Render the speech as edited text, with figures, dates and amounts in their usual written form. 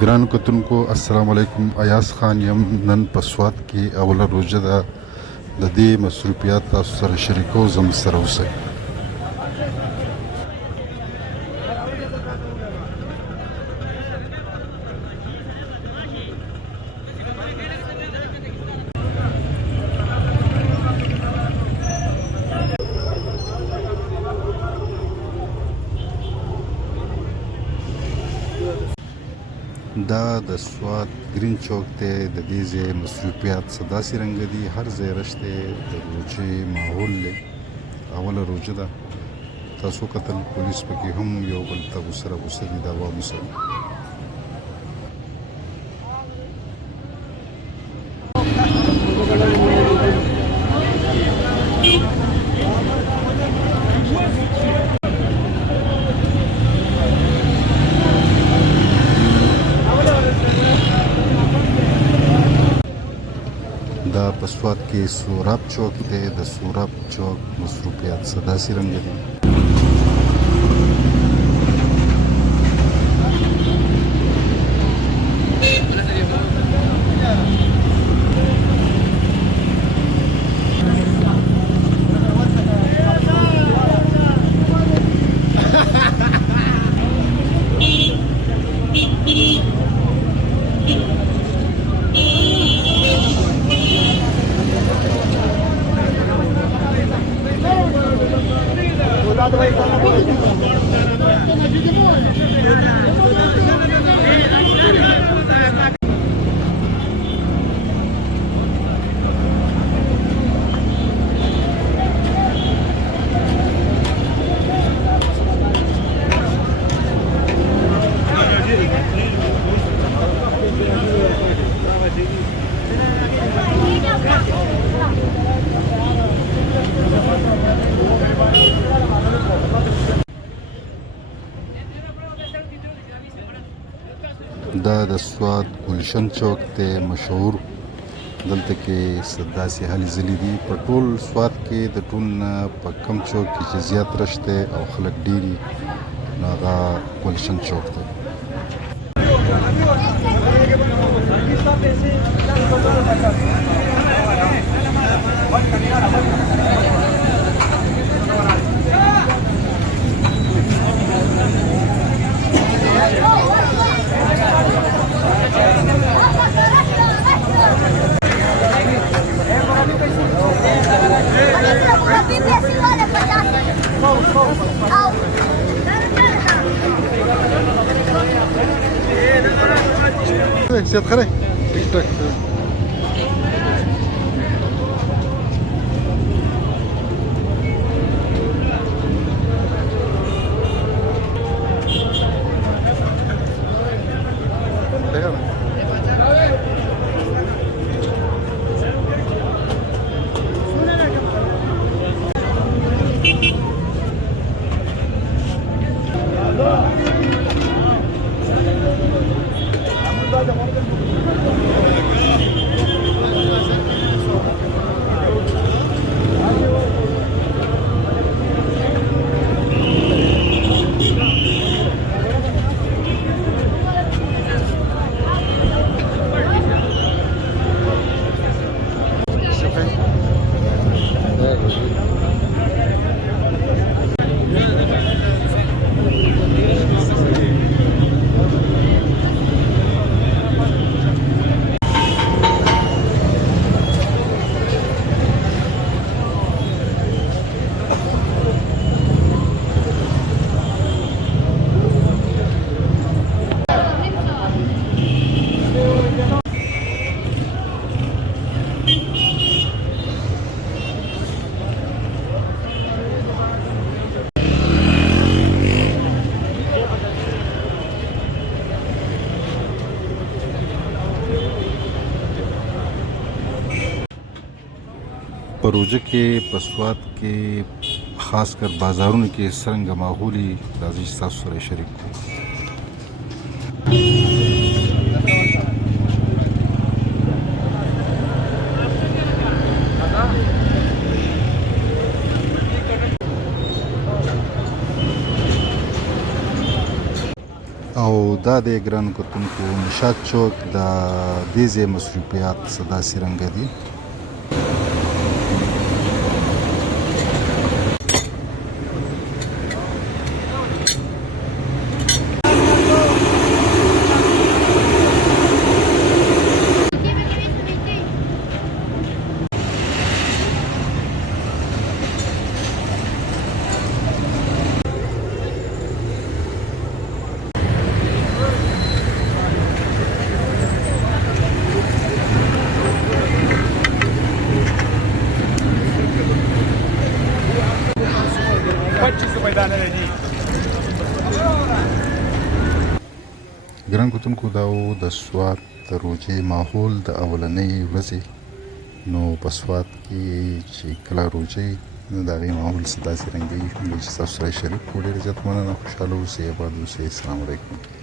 ګرانو کتونکو السلام علیکم. ایاز خان یم. نن په سوات کې اوله روژه ده. د دې مصروفیات تاسو سره شریکو، زموږ سره اوسئ. دا د سوات گرین چوک دی. د دې ځای مصروفیات څه داسې رنګه دي، هر ځای رش دی، د روژې ماحول دی. اوله روژه ده. تاسو کتل پولیس پکې هم یو بل ته ورسره دي د عوامو سره. دا په سوات کې سوراب چوک دی. د سوراب چوک مصروفیات څه داسې رنګه دي. دا د سوات ګلشن چوک دی، مشهور. دلته کې داسې هلې ځلې دي. په ټول سوات کې د ټول نه په کم چوک کې چې زیات رش دی او خلک ډېر وي، نو هغه ګلشن چوک دی. زیات خره ټیک ټاک په روژه کې په سوات کې خاص کر بازارونو کې څرنګه ماحول وي، راځئ چې تاسو سره شریک کړو. او دا د ګرانو کتونکو نشاط چوک د دې ځای مصروفیات څه داسې رنګه دي. ګران کتونکو دا و د سوات د روژې ماحول د اولنۍ ورځې. نو په سوات کې چې کله روژه وي نو د هغې ماحول څه داسې رنګه وي چې تاسو سره شریک کړو. ډېر زیات مننه. خوشحاله اوسئ، اباد اوسئ. السلام علیکم.